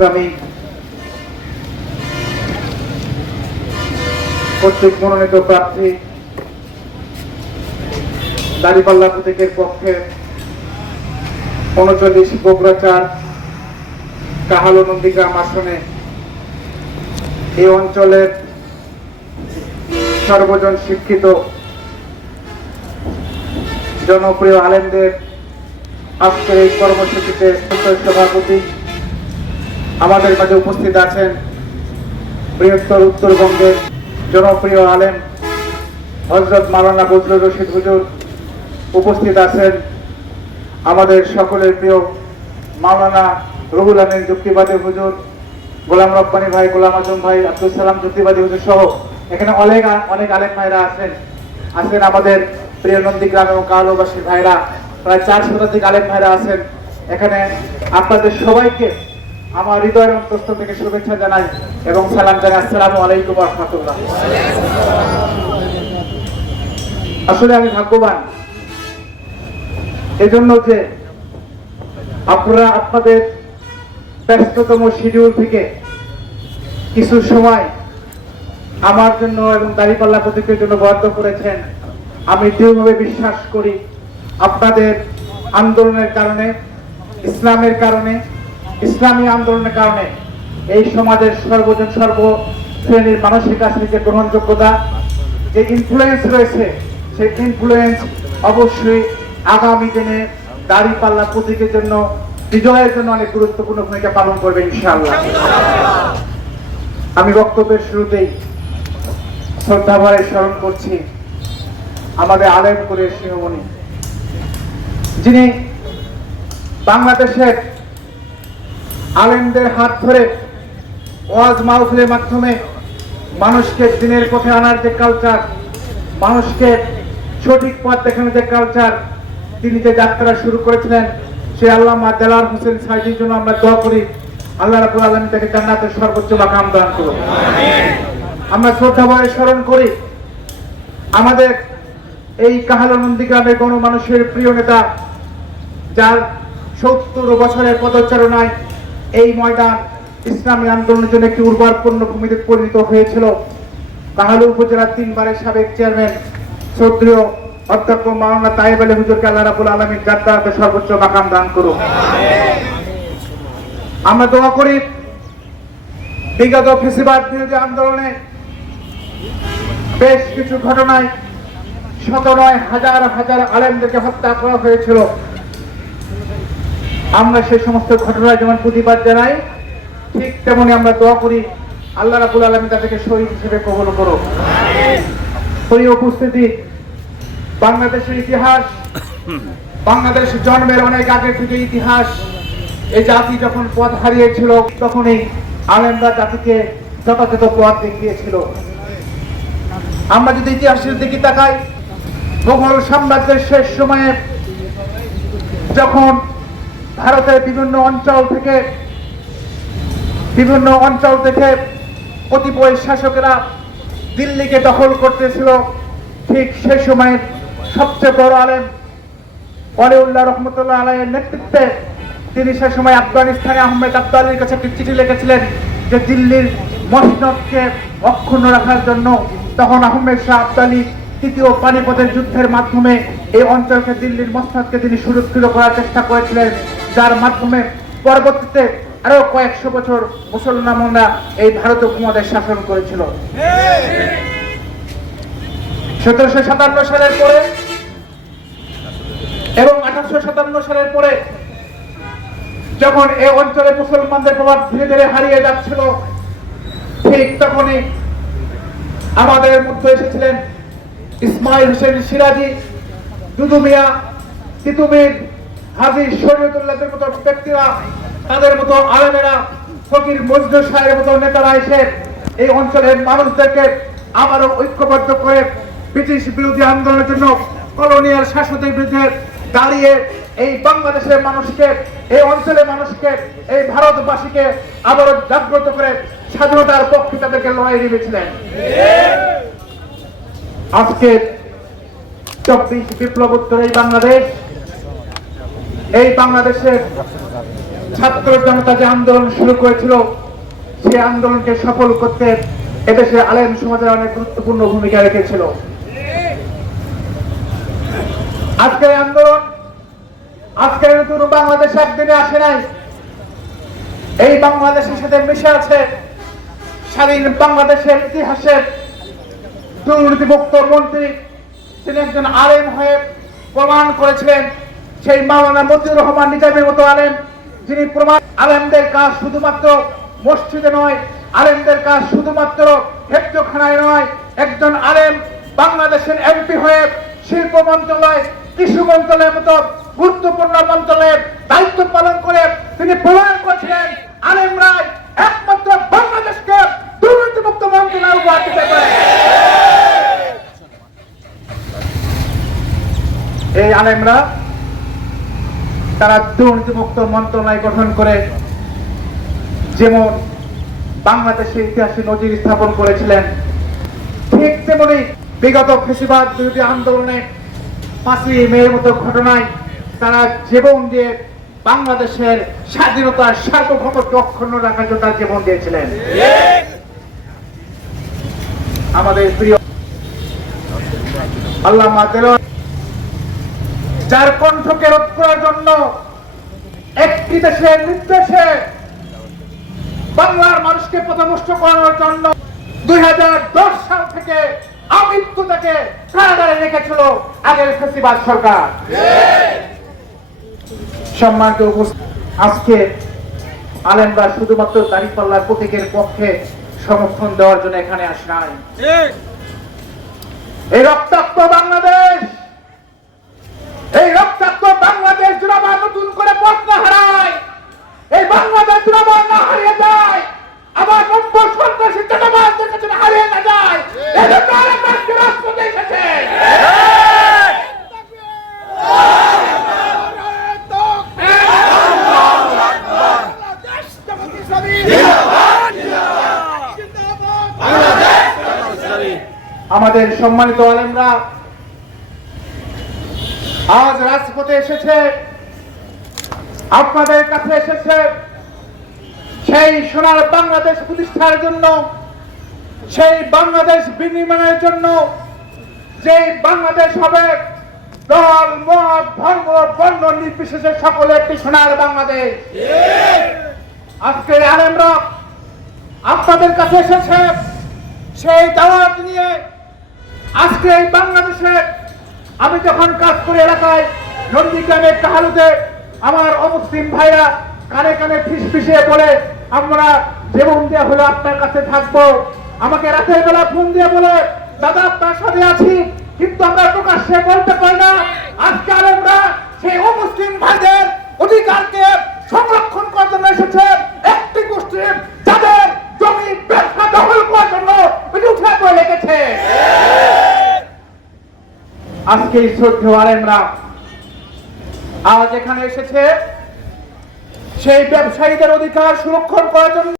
ইসলামী কর্তৃক মনোনীত প্রার্থী দাঁড়িপাল্লা প্রতীকের পক্ষে উনচল্লিশ কাহালো নন্দীগ্রাম আসনে এই অঞ্চলের সর্বজন শিক্ষিত, জনপ্রিয় আলেমদের আজকের এই কর্মসূচিতে সভাপতি আমাদের মাঝে উপস্থিত আছেন বৃহত্তর উত্তরবঙ্গের জনপ্রিয় আলেম হজরত মালানা বজরুল রশিদ হুজুর। উপস্থিত আছেন আমাদের সকলের প্রিয় মাওলানা রুহুল আমিন যুক্তিবাদী হুজুর, গোলাম রব্বানি ভাই, গোলাম আজম ভাই, আব্দুল সালাম যুক্তিবাদী হুজুর সহ এখানে অনেক অনেক আলেম ভাইরা আছেন। আছেন আমাদের প্রিয় নন্দীগ্রাম এবং কালোবাসী ভাইরা। প্রায় চার শতাধিক আলেম ভাইরা আছেন। এখানে আপনাদের সবাইকে আমার হৃদয়ের অন্তস্থ থেকে শুভেচ্ছা জানাই এবং সালাম জানাই, আসসালামু আলাইকুম রহমতুল্লাহ। আসলে আমি ভাগ্যবান। এজন্য যে আপনারা আপনাদের ব্যস্ততম শিডিউল থেকে কিছু সময় আমার জন্য এবং দাঁড়িপাল্লা প্রতীকের জন্য বরাদ্দ করেছেন, আমি দৃঢ়ভাবে বিশ্বাস করি আপনাদের আন্দোলনের কারণে, ইসলামের কারণে ইসলামী আন্দোলনের কারণে এই সমাজের সর্বজন সর্ব শ্রেণির মানুষের কাছে যে গ্রহণযোগ্যতা যে ইনফ্লুয়েন্স রয়েছে, সেই ইনফ্লুয়েন্স অবশ্যই আগামী দিনে দাঁড়িপাল্লা প্রতীকের জন্য, বিজয়ের জন্য অনেক গুরুত্বপূর্ণ ভূমিকা পালন করবে ইনশাআল্লাহ। আমি বক্তব্যের শুরুতেই শ্রদ্ধাভরে স্মরণ করছি আমাদের আলেম করে সিংহমণি যিনি বাংলাদেশের আলেমদের হাত ধরে ওয়াজ মাহফিলের মাধ্যমে মানুষকে দিনের পথে আনার যে কালচার মানুষকে সঠিক পথ দেখানোর যে কালচার তিনি যে যাত্রা শুরু করেছিলেন, সে আল্লাহ দেলার হোসেন সাইজির জন্য আমরা দোয়া করি, আল্লাহ রাবুল আলমী তাকে জান্নাতের সর্বোচ্চ মাকাম দান করুন আমরা শ্রদ্ধা ভয়ে স্মরণ করি, আমাদের এই কাহালো নন্দীগ্রামের কোনো মানুষের প্রিয় নেতা, যার সত্তর বছরের পদচারণায় এই ময়দান ইসলামী আন্দোলনের জন্য একটি উর্বর পূর্ণ ভূমিতে পরিণত হয়েছিল। কাহালু উপজেলার তিনবারের সাবেক চেয়ারম্যান শ্রদ্ধেয় অধ্যক্ষ মাওলানা তাইব আলী হুজুরকে আল্লাহ রাবুল আলমীর যাত্রাতে সর্বোচ্চ মাকাম দান করুন। আমরা দোয়া করি, বিগত ফেসিবাদ বিরোধী আন্দোলনে বেশ কিছু ঘটনায় শত নয় হাজার হাজার আলেমদেরকে হত্যা করা হয়েছিল। আমরা সে সমস্ত ঘটনায় যেমন প্রতিবাদ জানাই, ঠিক তেমনি আমরা দোয়া করি আল্লাহ রাবুল আলমী তাদেরকে শহীদ হিসেবে কবল করো ওই উপস্থিতি, বাংলাদেশের ইতিহাস, বাংলাদেশ জন্মের অনেক আগে থেকে ইতিহাস, এই জাতি যখন পথ হারিয়েছিল, তখনই আলেমরা জাতিকে যথাযথ পথ দেখিয়েছিল। আমরা যদি ইতিহাসের দিকে তাকাই মোগল সাম্রাজ্যের শেষ সময়ে যখন ভারতের বিভিন্ন অঞ্চল থেকে, বিভিন্ন অঞ্চল থেকে কতিপয় শাসকেরা দিল্লিকে দখল করতেছিল। ঠিক সেই সময় সবচেয়ে বড় আলেম অলিউল্লাহ রহমতুল্লাহ আলাইয়ের নেতৃত্বে তিনি সে সময় আফগানিস্তানে আহমেদ আব্দালির কাছে একটি চিঠি লিখেছিলেন যে দিল্লির মসনদকে অক্ষুণ্ণ রাখার জন্য তখন আহমেদ শাহ আব্দালি তৃতীয় পানিপথের যুদ্ধের মাধ্যমে এই অঞ্চলকে দিল্লির মসনদকে তিনি সুরক্ষিত করার চেষ্টা করেছিলেন। যার মাধ্যমে পরবর্তীতে আরও কয়েকশো বছর মুসলমানরা এই ভারত উপমহাদেশ শাসন করেছিল। সতেরোশো সাতান্ন সালের পরে এবং আঠারোশো সাতান্ন সালের পরে যখন এই অঞ্চলে মুসলমানদের প্রভাব ধীরে ধীরে হারিয়ে যাচ্ছিল, ঠিক তখনই আমাদের মধ্যে এসেছিলেন ইসমাইল হোসেন সিরাজি দুদু মিয়া তিতুমির হাজি শরীয়তুল্লাহদের মতো ব্যক্তিরা, তাদের মতো ফকির সাহেবের মতো নেতারা এসে এই অঞ্চলের মানুষদেরকে আবারও ঐক্যবদ্ধ করে ব্রিটিশ বিরোধী আন্দোলনের জন্য কলোনিয়াল বিরুদ্ধে দাঁড়িয়ে এই বাংলাদেশের মানুষকে, এই অঞ্চলের মানুষকে, এই ভারতবাসীকে আবারও জাগ্রত করে স্বাধীনতার পক্ষে তাদেরকে লড়াই নেমেছিলেন। আজকে চব্বিশ এই বাংলাদেশ এই বাংলাদেশের ছাত্র জনতা যে আন্দোলন শুরু করেছিল, সেই আন্দোলনকে সফল করতে এদেশের আলেম সমাজের অনেক গুরুত্বপূর্ণ ভূমিকা রেখেছিল। আজকের আন্দোলন আজকের নতুন বাংলাদেশ একদিনে আসে নাই। এই বাংলাদেশের সাথে মিশে আছে স্বাধীন বাংলাদেশের ইতিহাসের দুর্নীতিমুক্ত মন্ত্রী, তিনি একজন আলেম হয়ে প্রমাণ করেছিলেন। সেই মাওলানা মতিউর রহমান নিজামের মতো আলেম, যিনি প্রমাণ আলেমদের কাজ শুধুমাত্র মসজিদে নয়, আলেমদের কাজ শুধুমাত্র হেফজখানায় নয়, একজন আলেম বাংলাদেশের এমপি হয়ে শিল্প মন্ত্রণালয়, কৃষি মন্ত্রণালয়ের মতো গুরুত্বপূর্ণ মন্ত্রণালয়ের দায়িত্ব পালন করে তিনি প্রমাণ করেছিলেন আলেমরাই একমাত্র বাংলাদেশকে দুর্নীতিমুক্ত মন্ত্রণালয় উপহার এই আলেমরা তারা দুর্নীতিমুক্ত মন্ত্রণালয় গঠন করে যেমন বাংলাদেশের ইতিহাসে নজির স্থাপন করেছিলেন, ঠিক তেমনি বিগত ফেসিবাদ বিরোধী আন্দোলনে পাঁচই মেয়ের মতো ঘটনায় তারা জীবন দিয়ে বাংলাদেশের স্বাধীনতার সার্বভৌমত্ব অক্ষুণ্ণ রাখার জন্য তারা জীবন দিয়েছিলেন। আমাদের প্রিয় আল্লাহ যার কণ্ঠকে রোধ করার জন্য একটি দেশের নির্দেশে বাংলার মানুষকে পথভ্রষ্ট করানোর জন্য দুই সাল থেকে আমৃত্যু তাকে কারাগারে রেখেছিল আগের ফেসিবাদ সরকার। সম্মানিত উপস্থিত আজকে আলেমরা শুধুমাত্র দাঁড়িপাল্লার প্রতীকের পক্ষে সমর্থন দেওয়ার জন্য এখানে আসে নাই। এই রক্তাক্ত বাংলাদেশ এই রক্তাক্ত বাংলাদেশ যেন আবার নতুন করে পথ না হারায় এই বাংলাদেশ যেন আবার না হারিয়ে যায় আবার নব্য সন্ত্রাসী চাটাবাজদের কাছে যেন হারিয়ে না যায় এজন্য আলেমরা আজকে রাজপথে এসেছে আমাদের সম্মানিত আলেমরা, আজ রাজপথে এসেছে, আপনাদের কাছে এসেছে সেই সোনার বাংলাদেশ প্রতিষ্ঠার জন্য, সেই বাংলাদেশ বিনিময়ের জন্য যে বাংলাদেশ হবে দল, মত, ধর্ম, বর্ণ নির্বিশেষে সকলে একটি সোনার বাংলাদেশ। আজকে আলেমরা আপনাদের কাছে এসেছে, সেই দাওয়াত নিয়ে আজকে এই বাংলাদেশে আমি যখন কাজ করি এলাকায় নন্দীগ্রামের কাহালুতে, আমার অমুসলিম ভাইরা কানে কানে ফিস ফিসিয়ে বলে, আমরা জীবন দিয়ে হলো আপনার কাছে থাকব। আমাকে রাতের বেলা ফোন দিয়ে বলে, দাদা, আপনার সাথে আছি, কিন্তু আমরা প্রকাশ্যে বলতে পারি না। আজকে আমরা সেই অমুসলিম ভাইদের অধিকারকে সংরক্ষণ করার জন্য এসেছে। আজকে আজ এখানে এসেছে সেই ব্যবসায়ীদের অধিকার সুরক্ষণ করার জন্য